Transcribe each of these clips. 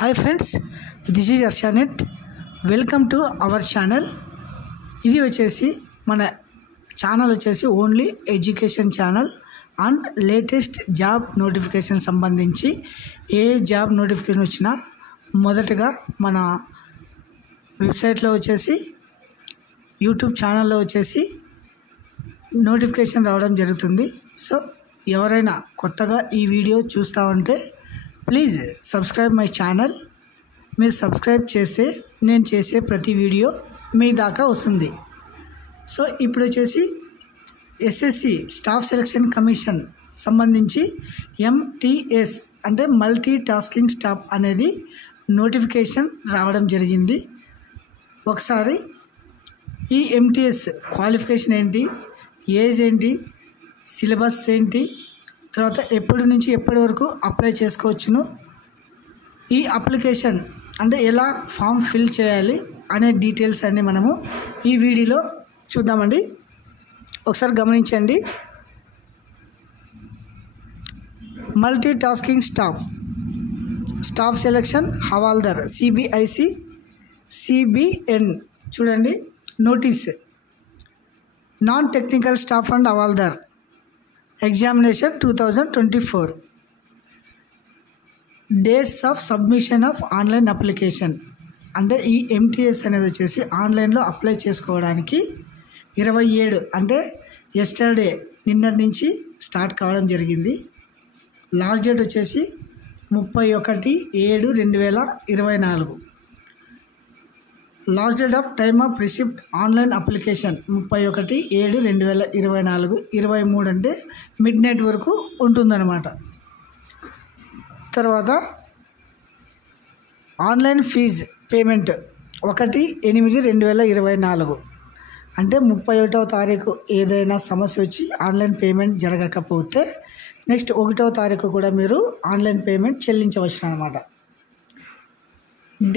Hi friends, this is Arshanet. Welcome to our channel. ఇది వచ్చేసి మన ఛానల్ వచ్చేసి only education channel and latest job notification సంబంధించి ఏ job notification వచ్చినా మొదటగా మన వెబ్సైట్లో వచ్చేసి యూట్యూబ్ ఛానల్లో వచ్చేసి నోటిఫికేషన్ రావడం జరుగుతుంది. సో ఎవరైనా కొత్తగా ఈ వీడియో చూస్తామంటే ప్లీజ్ సబ్స్క్రైబ్ మై ఛానల్. మీరు సబ్స్క్రైబ్ చేస్తే నేను చేసే ప్రతి వీడియో మీ దాకా వస్తుంది. సో ఇప్పుడు వచ్చేసి ఎస్ఎస్సి స్టాఫ్ సెలక్షన్ కమిషన్ సంబంధించి MTS అంటే మల్టీ టాస్కింగ్ స్టాఫ్ అనేది నోటిఫికేషన్ రావడం జరిగింది. ఒకసారి ఈ MTS క్వాలిఫికేషన్ ఏంటి, ఏజ్ ఏంటి, సిలబస్ ఏంటి, తర్వాత ఎప్పటి నుంచి ఎప్పటి వరకు అప్లై చేసుకోవచ్చును, ఈ అప్లికేషన్ అంటే ఎలా ఫామ్ ఫిల్ చేయాలి అనే డీటెయిల్స్ అన్నీ మనము ఈ వీడియోలో చూద్దామండి. ఒకసారి గమనించండి. Multitasking staff selection havaldar CBIC CBN చూడండి. Notice non technical staff and havaldar examination 2024. Dates of submission of online application అంటే ఈ MTS అనేది వచ్చేసి ఆన్లైన్లో అప్లై చేసుకోవడానికి 27 అంటే ఎస్టర్డే నిన్నటి నుంచి స్టార్ట్ కావడం జరిగింది. లాస్ట్ డేట్ వచ్చేసి 31/7/2024. Last date of time of receipt online application 31/7/2024. 23 అంటే మిడ్ నైట్ వరకు ఉంటుందన్నమాట. తర్వాత ఆన్లైన్ ఫీజ్ పేమెంట్ 1/8/2024 అంటే 31వ తారీఖు ఏదైనా సమస్య వచ్చి ఆన్లైన్ పేమెంట్ జరగకపోతే నెక్స్ట్ 1వ తారీఖు కూడా మీరు ఆన్లైన్ పేమెంట్ చెల్లించవచ్చు అన్నమాట.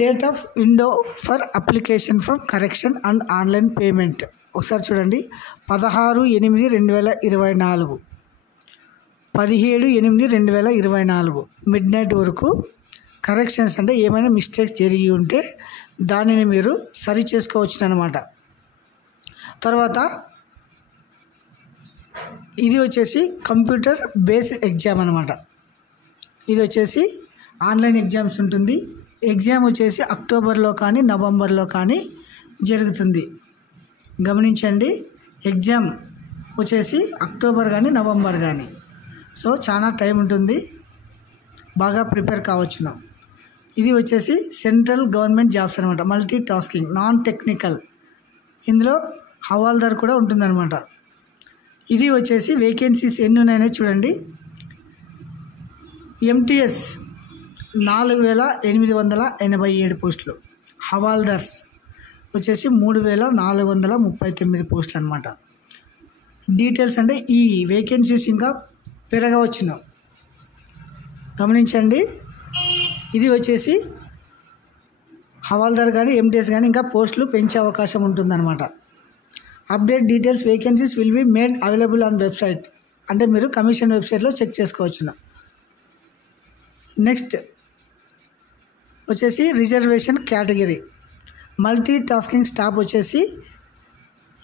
Date of window for application for correction and online payment ఒకసారి చూడండి. 16/8/2024 17/8/2024 మిడ్ నైట్ వరకు కరెక్షన్స్ అంటే ఏమైనా మిస్టేక్స్ జరిగి ఉంటే దానిని మీరు సరి చేసుకోవచ్చు అన్నమాట. తర్వాత ఇది వచ్చేసి కంప్యూటర్ బేస్డ్ ఎగ్జామ్ అన్నమాట. ఇది వచ్చేసి ఆన్లైన్ ఎగ్జామ్స్ ఉంటుంది. ఎగ్జామ్ వచ్చేసి అక్టోబర్లో కానీ నవంబర్లో కానీ జరుగుతుంది. గమనించండి, ఎగ్జామ్ వచ్చేసి అక్టోబర్ కానీ నవంబర్ కానీ. సో చాలా టైం ఉంటుంది, బాగా ప్రిపేర్ కావచ్చును. ఇది వచ్చేసి సెంట్రల్ గవర్నమెంట్ జాబ్స్ అనమాట. మల్టీ టాస్కింగ్ నాన్ టెక్నికల్, ఇందులో హవాల్దార్ కూడా ఉంటుందన్నమాట. ఇది వచ్చేసి వేకెన్సీస్ ఎన్ని ఉన్నాయో చూడండి. MTS 4,887 పోస్టులు, హవాల్దార్స్ వచ్చేసి 3,439 పోస్టులు అనమాట. డీటెయిల్స్ అంటే ఈ వేకెన్సీస్ ఇంకా పెరగవచ్చును. గమనించండి, ఇది వచ్చేసి హవాల్దార్ కానీ MTS కానీ ఇంకా పోస్టులు పెంచే అవకాశం ఉంటుందన్నమాట. Update details vacancies will be made available on website అంటే మీరు కమిషన్ వెబ్సైట్లో చెక్ చేసుకోవచ్చును. నెక్స్ట్ వచ్చేసి reservation category multi tasking staff వచ్చేసి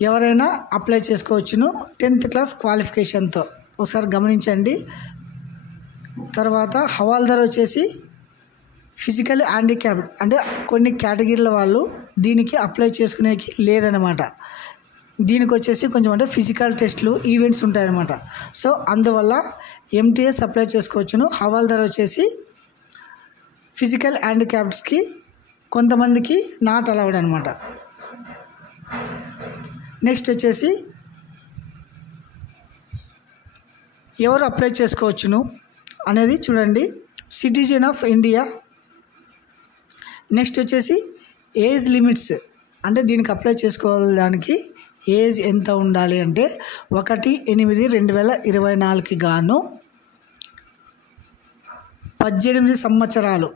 ఎవరైనా అప్లై చేసుకోవచ్చును 10th క్లాస్ క్వాలిఫికేషన్తో. ఒకసారి గమనించండి. తర్వాత హవాల్దార్ వచ్చేసి ఫిజికల్ హ్యాండిక్యాప్డ్ అంటే కొన్ని కేటగిరీల వాళ్ళు దీనికి అప్లై చేసుకునేకి లేదనమాట. దీనికి వచ్చేసి కొంచెం అంటే ఫిజికల్ టెస్ట్లు ఈవెంట్స్ ఉంటాయన్నమాట. సో అందువల్ల MTS అప్లై చేసుకోవచ్చును. హవాల్దార్ వచ్చేసి ఫిజికల్ హ్యాండిక్యాప్డ్స్కి కొంతమందికి నాట్ అలౌడ్ అనమాట. నెక్స్ట్ వచ్చేసి ఎవరు అప్లై చేసుకోవచ్చును అనేది చూడండి. Citizen of India. నెక్స్ట్ వచ్చేసి ఏజ్ లిమిట్స్ అంటే దీనికి అప్లై చేసుకోవడానికి ఏజ్ ఎంత ఉండాలి అంటే 1/8/2024కి గాను 18 సంవత్సరాలు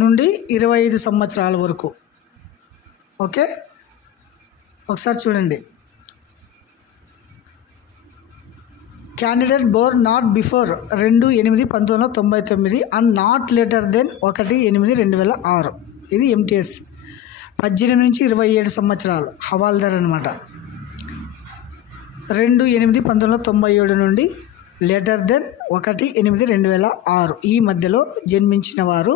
నుండి 25 సంవత్సరాల వరకు. ఓకే, ఒకసారి చూడండి. Candidate born not before 2/8/1999 and not later than 1/8/2006. ఇది ఎంటీఎస్. 18 నుంచి 27 సంవత్సరాలు హవాల్దార్ అనమాట. 2/8/1997 నుండి లేటర్ దెన్ 1/8/2006 ఈ మధ్యలో జన్మించిన వారు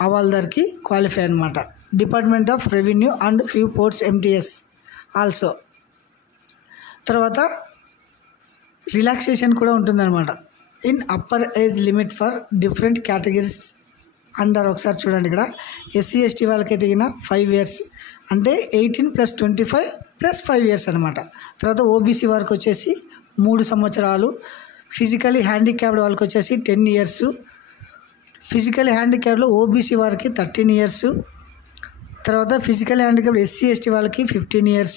హవాల్దార్కి క్వాలిఫై అనమాట. Department of revenue and few ports MTS also. తర్వాత రిలాక్సేషన్ కూడా ఉంటుందన్నమాట. In upper age limit for different categories under. ఒకసారి చూడండి ఇక్కడ ఎస్సీ ఎస్టీ వాళ్ళకి ఎదిగిన 5 years అంటే 18 + 25 + 5 years అనమాట. తర్వాత ఓబీసీ వారికి వచ్చేసి 3 సంవత్సరాలు. ఫిజికలీ హ్యాండిక్యాప్డ్ వాళ్ళకి వచ్చేసి 10 years. ఫిజికల్ హ్యాండిక్యాప్డ్లో ఓబీసీ వారికి 13 years. తర్వాత ఫిజికల్ హ్యాండిక్యాప్డ్ ఎస్సీ ఎస్టీ వాళ్ళకి 15 years.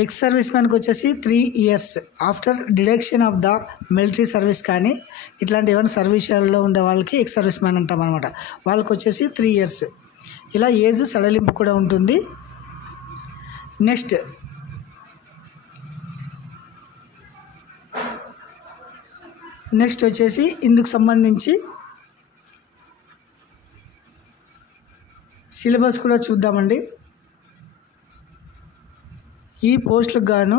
ఎక్స్ సర్వీస్ మ్యాన్కి వచ్చేసి 3 years after deduction of the military service. కానీ ఇట్లాంటి ఏమైనా సర్వీసుల్లో ఉండే వాళ్ళకి ఎక్స్ సర్వీస్ మ్యాన్ అంటాం అనమాట. వాళ్ళకి వచ్చేసి 3 years. ఇలా ఏజ్ సడలింపు కూడా ఉంటుంది. నెక్స్ట్ వచ్చేసి ఇందుకు సంబంధించి సిలబస్ కూడా చూద్దామండి. ఈ పోస్టులకు గాను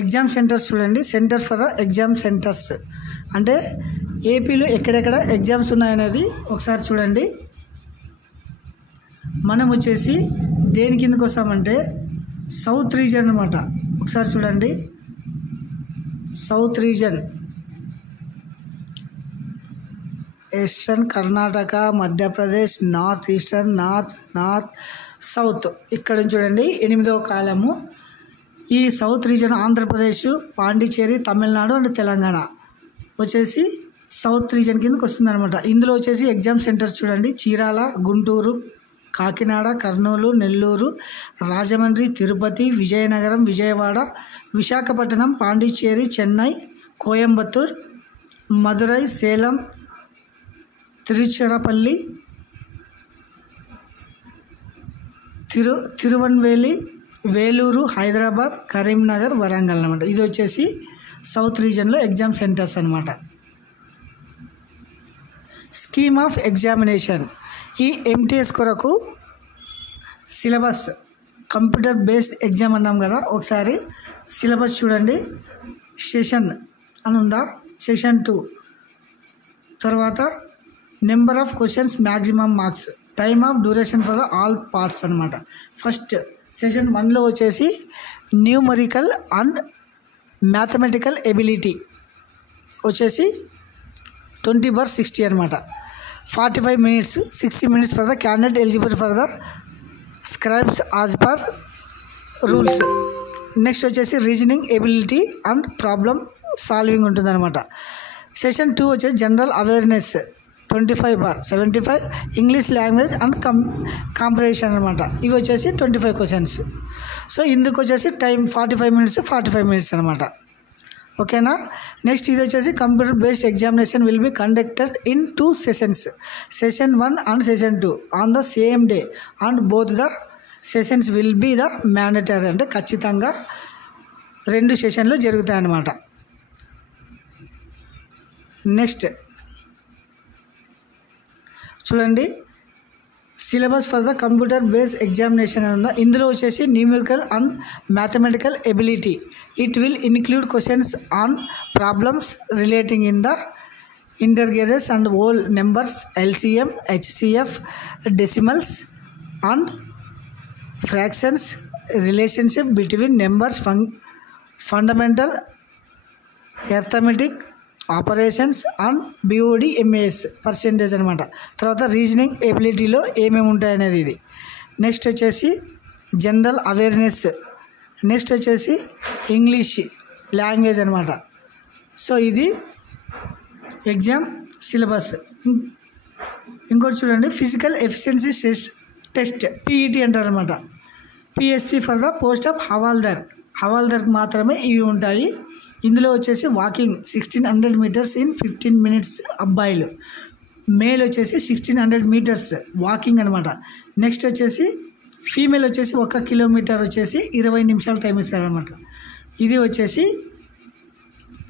ఎగ్జామ్ సెంటర్స్ చూడండి. సెంటర్ ఫర్ ఎగ్జామ్ సెంటర్స్ అంటే ఏపీలో ఎక్కడెక్కడ ఎగ్జామ్స్ ఉన్నాయనేది ఒకసారి చూడండి. మనం వచ్చేసి దేని కిందకు వస్తామంటే సౌత్ రీజన్ అనమాట. ఒకసారి చూడండి, south reason eastern Karnataka, Madhya Pradesh, north eastern, north south. ఇక్కడ చూడండి 8వ కాలము. ఈ south reason Andhra Pradesh, Pondicherry, Tamil Nadu and Telangana వచ్చేసి సౌత్ రీజన్ కిందకి వస్తుంది అనమాట. ఇందులో వచ్చేసి ఎగ్జామ్ సెంటర్స్ చూడండి. చీరాల, గుంటూరు, కాకినాడ, కర్నూలు, నెల్లూరు, రాజమండ్రి, తిరుపతి, విజయనగరం, విజయవాడ, విశాఖపట్నం, పాండిచ్చేరి, చెన్నై, కోయంబత్తూర్, మదురై, సేలం, తిరుచిరపల్లి, తిరువన్వేలి, వేలూరు, హైదరాబాద్, కరీంనగర్, వరంగల్ అనమాట. ఇది వచ్చేసి సౌత్ రీజన్లో ఎగ్జామ్ సెంటర్స్ అనమాట. Scheme of examination. ఈ ఎంటీఎస్ కొరకు సిలబస్ కంప్యూటర్ బేస్డ్ ఎగ్జామ్ అన్నాం కదా. ఒకసారి సిలబస్ చూడండి. సెషన్ అని ఉందా, సెషన్ 2. తర్వాత number of questions, maximum marks, time of duration for all parts అనమాట. ఫస్ట్ సెషన్ 1లో వచ్చేసి న్యూమరికల్ అండ్ మ్యాథమెటికల్ ఎబిలిటీ వచ్చేసి 20/60 అనమాట. 45 minutes, 60 minutes for the candidate eligible for the scribes as per rules. Next వచ్చేసి reasoning ability and problem solving ఉంటుందన్నమాట. Session 2 వచ్చేసి general awareness 25/75, English language and comprehension అనమాట. ఇవి వచ్చేసి 25 questions. So ఇందుకు వచ్చేసి టైం 45 minutes అనమాట. ఓకేనా. నెక్స్ట్ ఇది వచ్చేసి computer based examination will be conducted in 2 sessions, session 1 and session 2 on the same day and both the sessions will be the mandatory. అంటే ఖచ్చితంగా 2 సెషన్లు జరుగుతాయన్నమాట. నెక్స్ట్ చూడండి, syllabus for the computer based examination అని ఉందా. ఇందులో వచ్చేసి numerical and mathematical ability. It will include questions on problems relating in the integers and whole numbers, LCM, HCF, decimals and fractions, relationship between numbers, fundamental arithmetic operations and BODMAS percentage అనమాట. తర్వాత reasoning ఎబిలిటీలో ఏమేమి ఉంటాయనేది ఇది. Next వచ్చేసి general awareness. Next వచ్చేసి English language అనమాట. So ఇది ఎగ్జామ్ సిలబస్. ఇంకోటి చూడండి, ఫిజికల్ ఎఫిషియన్సీ టెస్ట్, పీఈటీ అంటారు అనమాట. PST for the post of havildar హవాల్దార్కి మాత్రమే ఇవి ఉంటాయి. ఇందులో వచ్చేసి వాకింగ్ 1600 మీటర్స్ ఇన్ 15 మినిట్స్ అబ్బాయిలు, మేల్ వచ్చేసి 1600 మీటర్స్ వాకింగ్ అనమాట. నెక్స్ట్ వచ్చేసి ఫీమేల్ వచ్చేసి 1 కిలోమీటర్ వచ్చేసి 20 నిమిషాలు టైం ఇస్తారనమాట. ఇది వచ్చేసి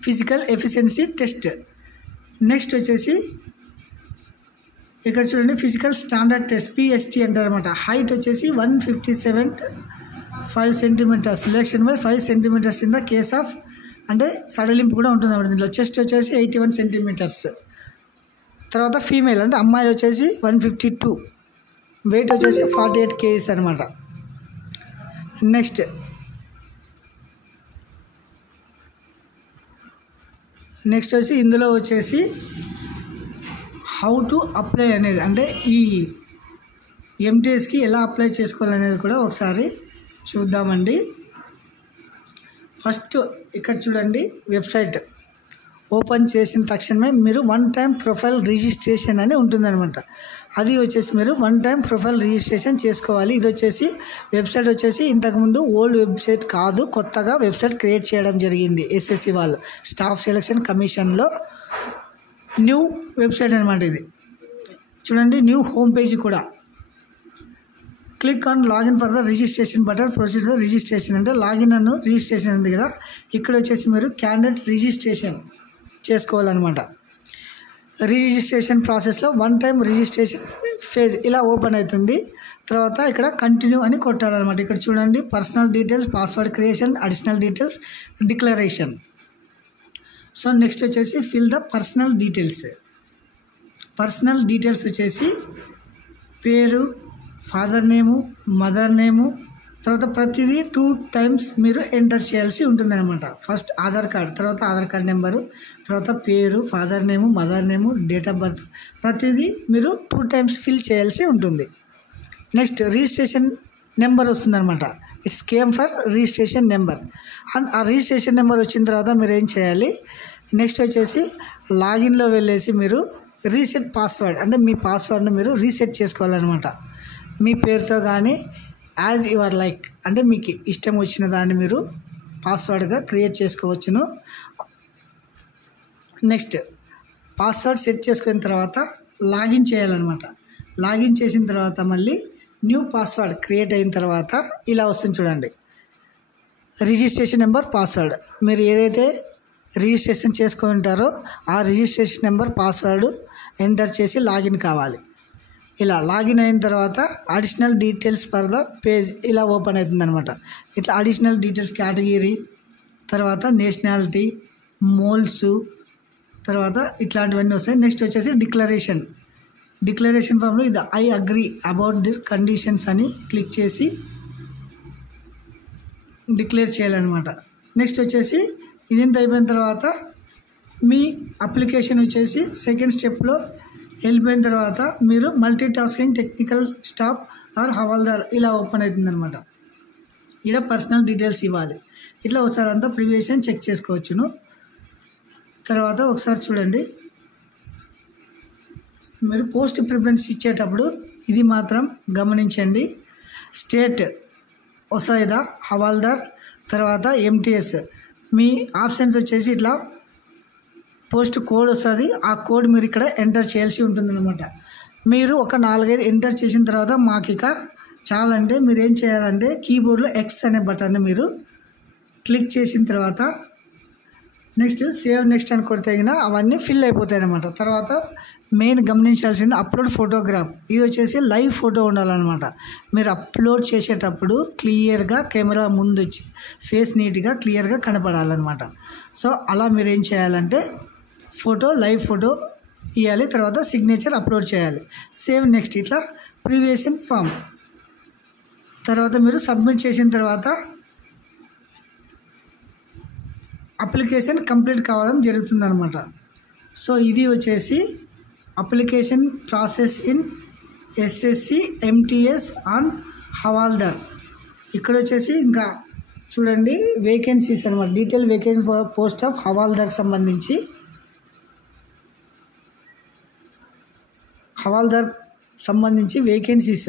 ఫిజికల్ ఎఫిషియన్సీ టెస్ట్. నెక్స్ట్ వచ్చేసి ఇక్కడ చూడండి ఫిజికల్ స్టాండర్డ్ టెస్ట్ పిఎస్టీ అంటారనమాట. హైట్ వచ్చేసి 157.5 centimetres, relaxation by 5 centimetres in the case of అంటే సడలింపు కూడా ఉంటుంది అన్నమాట. దీంట్లో చెస్ట్ వచ్చేసి 81 సెంటీమీటర్స్. తర్వాత ఫీమేల్ అంటే అమ్మాయిలు వచ్చేసి 152, వెయిట్ వచ్చేసి 48 kgs అనమాట. నెక్స్ట్ వచ్చి ఇందులో వచ్చేసి హౌ టు అప్లై అనేది అంటే ఈ ఎంటీఎస్కి ఎలా అప్లై చేసుకోవాలనేది కూడా ఒకసారి చూద్దామండి. ఫస్ట్ ఇక్కడ చూడండి వెబ్సైట్ ఓపెన్ చేసిన తక్షణమే మీరు 1 టైం ప్రొఫైల్ రిజిస్ట్రేషన్ అని ఉంటుందన్నమాట. అది వచ్చేసి మీరు 1 టైం ప్రొఫైల్ రిజిస్ట్రేషన్ చేసుకోవాలి. ఇది వచ్చేసి వెబ్సైట్ వచ్చేసి ఇంతకుముందు ఓల్డ్ వెబ్సైట్ కాదు, కొత్తగా వెబ్సైట్ క్రియేట్ చేయడం జరిగింది ఎస్ఎస్సి వాళ్ళు, స్టాఫ్ సెలక్షన్ కమిషన్లో న్యూ వెబ్సైట్ అనమాట. ఇది చూడండి న్యూ హోమ్ పేజీ కూడా. Click on login for the registration button, procedure registration అంటే లాగిన్ అను రిజిస్ట్రేషన్ ఉంది కదా, ఇక్కడ వచ్చేసి మీరు క్యాండిడేట్ రిజిస్ట్రేషన్ చేసుకోవాలన్నమాట. రిజిస్ట్రేషన్ ప్రాసెస్లో 1 టైం రిజిస్ట్రేషన్ ఫేజ్ ఇలా ఓపెన్ అవుతుంది. తర్వాత ఇక్కడ కంటిన్యూ అని కొట్టాలన్నమాట. ఇక్కడ చూడండి personal details, password creation, additional details, declaration. So next వచ్చేసి fill the personal details. Personal details వచ్చేసి పేరు, ఫాదర్ నేము, మదర్ నేము, తర్వాత ప్రతిదీ 2 టైమ్స్ మీరు ఎంటర్ చేయాల్సి ఉంటుందన్నమాట. ఫస్ట్ ఆధార్ కార్డ్, తర్వాత ఆధార్ కార్డ్ నెంబరు, తర్వాత పేరు, father name, mother name, date of birth, ప్రతిదీ మీరు 2 టైమ్స్ ఫిల్ చేయాల్సి ఉంటుంది. నెక్స్ట్ రిజిస్ట్రేషన్ నెంబర్ వస్తుందన్నమాట. It's came for registration number. And ఆ రిజిస్ట్రేషన్ నెంబర్ వచ్చిన తర్వాత మీరు ఏం చేయాలి, నెక్స్ట్ వచ్చేసి లాగిన్లో వెళ్ళేసి మీరు రీసెట్ పాస్వర్డ్ అంటే మీ పాస్వర్డ్ని మీరు రీసెట్ చేసుకోవాలన్నమాట. మీ పేరుతో కానీ యాజ్ యువర్ లైక్ అంటే మీకు ఇష్టం వచ్చిన దాన్ని మీరు పాస్వర్డ్గా క్రియేట్ చేసుకోవచ్చును. నెక్స్ట్ పాస్వర్డ్ సెట్ చేసుకున్న తర్వాత లాగిన్ చేయాలన్నమాట. లాగిన్ చేసిన తర్వాత మళ్ళీ న్యూ పాస్వర్డ్ క్రియేట్ అయిన తర్వాత ఇలా వస్తుంది చూడండి, రిజిస్ట్రేషన్ నెంబర్, పాస్వర్డ్. మీరు ఏదైతే రిజిస్ట్రేషన్ చేసుకొని ఉంటారో ఆ రిజిస్ట్రేషన్ నెంబర్, పాస్వర్డ్ ఎంటర్ చేసి లాగిన్ కావాలి. ఇలా లాగిన్ అయిన తర్వాత additional details for the page ఇలా ఓపెన్ అవుతుంది అనమాట. ఇట్లా అడిషనల్ డీటెయిల్స్ కేటగిరీ, తర్వాత నేషనాలిటీ, మోల్స్, తర్వాత ఇట్లాంటివన్నీ వస్తాయి. నెక్స్ట్ వచ్చేసి డిక్లరేషన్ ఫామ్లో ఇది I agree about the conditions అని క్లిక్ చేసి డిక్లేర్ చేయాలన్నమాట. నెక్స్ట్ వచ్చేసి ఇదంతా అయిపోయిన తర్వాత మీ అప్లికేషన్ వచ్చేసి సెకండ్ స్టెప్లో వెళ్ళిపోయిన తర్వాత మీరు multitasking technical staff or havaldar ఇలా ఓపెన్ అవుతుందన్నమాట. ఇలా పర్సనల్ డీటెయిల్స్ ఇవ్వాలి. ఇట్లా ఒకసారి అంతా ప్రివియషన్ చెక్ చేసుకోవచ్చును. తర్వాత ఒకసారి చూడండి, మీరు పోస్ట్ ప్రిఫరెన్స్ ఇచ్చేటప్పుడు ఇది మాత్రం గమనించండి. స్టేట్ వస్తాయిదా హవాల్దార్, తర్వాత ఎంటీఎస్. మీ ఆప్షన్స్ వచ్చేసి ఇట్లా పోస్ట్ కోడ్ వస్తుంది, ఆ కోడ్ మీరు ఇక్కడ ఎంటర్ చేయాల్సి ఉంటుందన్నమాట. మీరు ఒక 4-5 ఎంటర్ చేసిన తర్వాత మాకు ఇక చాలంటే మీరు ఏం చేయాలంటే కీబోర్డ్లో ఎక్స్ అనే బటన్ని మీరు క్లిక్ చేసిన తర్వాత నెక్స్ట్ సేవ్ నెక్స్ట్ అని కొడితే అవన్నీ ఫిల్ అయిపోతాయి అన్నమాట. తర్వాత మెయిన్ గమనించాల్సింది అప్లోడ్ ఫోటోగ్రాఫ్. ఇది వచ్చేసి లైవ్ ఫోటో ఉండాలన్నమాట. మీరు అప్లోడ్ చేసేటప్పుడు క్లియర్గా కెమెరా ముందు వచ్చి ఫేస్ నీట్గా క్లియర్గా కనపడాలన్నమాట. సో అలా మీరు ఏం చేయాలంటే లైవ్ ఫోటో ఇవ్వాలి, తర్వాత సిగ్నేచర్ అప్లోడ్ చేయాలి. సేవ్ నెక్స్ట్ ఇట్లా ప్రివియషన్ ఫామ్. తర్వాత మీరు సబ్మిట్ చేసిన తర్వాత అప్లికేషన్ కంప్లీట్ కావడం జరుగుతుందన్నమాట. సో ఇది వచ్చేసి application process in SSC MTS on havaldar. ఇక్కడ వచ్చేసి ఇంకా చూడండి వేకెన్సీస్ అనమాట, డీటెయిల్ వేకెన్సీ పోస్ట్ ఆఫ్ హవాల్దార్కి సంబంధించి వేకెన్సీస్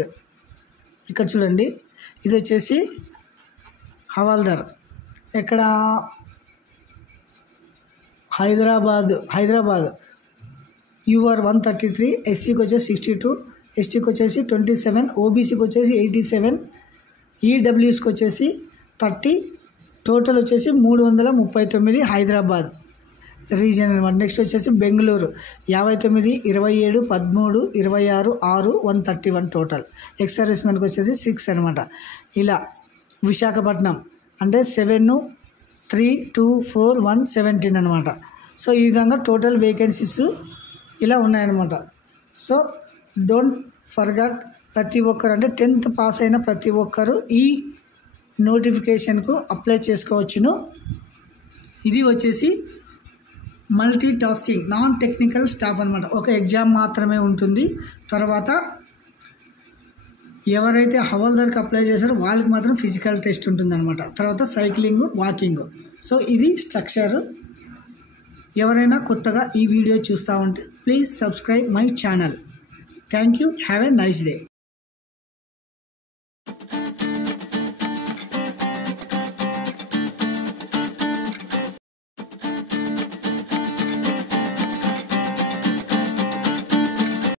ఇక్కడ చూడండి. ఇది వచ్చేసి హవాల్దార్ ఇక్కడ హైదరాబాద్ యూఆర్ 133, ఎస్సీకి వచ్చేసి 62, ఎస్టీకి వచ్చేసి 27, ఓబీసీకి వచ్చేసి 87, ఈడబ్ల్యూఎస్కి వచ్చేసి 30, టోటల్ వచ్చేసి 339 హైదరాబాద్ రీజన్ అనమాట. నెక్స్ట్ వచ్చేసి బెంగళూరు 59, 27, 13, 26, 6, 131 టోటల్. ఎక్స్ సర్వీస్మెన్కి వచ్చేసి 6 అనమాట. ఇలా విశాఖపట్నం అంటే 7, 3, 2, 4, 1, 17 అనమాట. సో ఈ విధంగా టోటల్ వేకెన్సీస్ ఇలా ఉన్నాయన్నమాట. సో డోంట్ ఫర్గట్, ప్రతి ఒక్కరు అంటే 10th పాస్ అయిన ప్రతి ఒక్కరు ఈ నోటిఫికేషన్కు అప్లై చేసుకోవచ్చును. ఇది వచ్చేసి multi tasking non technical staff అనమాట. ఒక ఎగ్జామ్ మాత్రమే ఉంటుంది. తర్వాత ఎవరైతే హవాల్దార్కి అప్లై చేశారో వాళ్ళకి మాత్రం ఫిజికల్ టెస్ట్ ఉంటుంది అనమాట. తర్వాత సైక్లింగ్, వాకింగ్. సో ఇది స్ట్రక్చర్. ఎవరైనా కొత్తగా ఈ వీడియో చూస్తూ ఉంటే please subscribe my channel. Thank you. Have a nice day.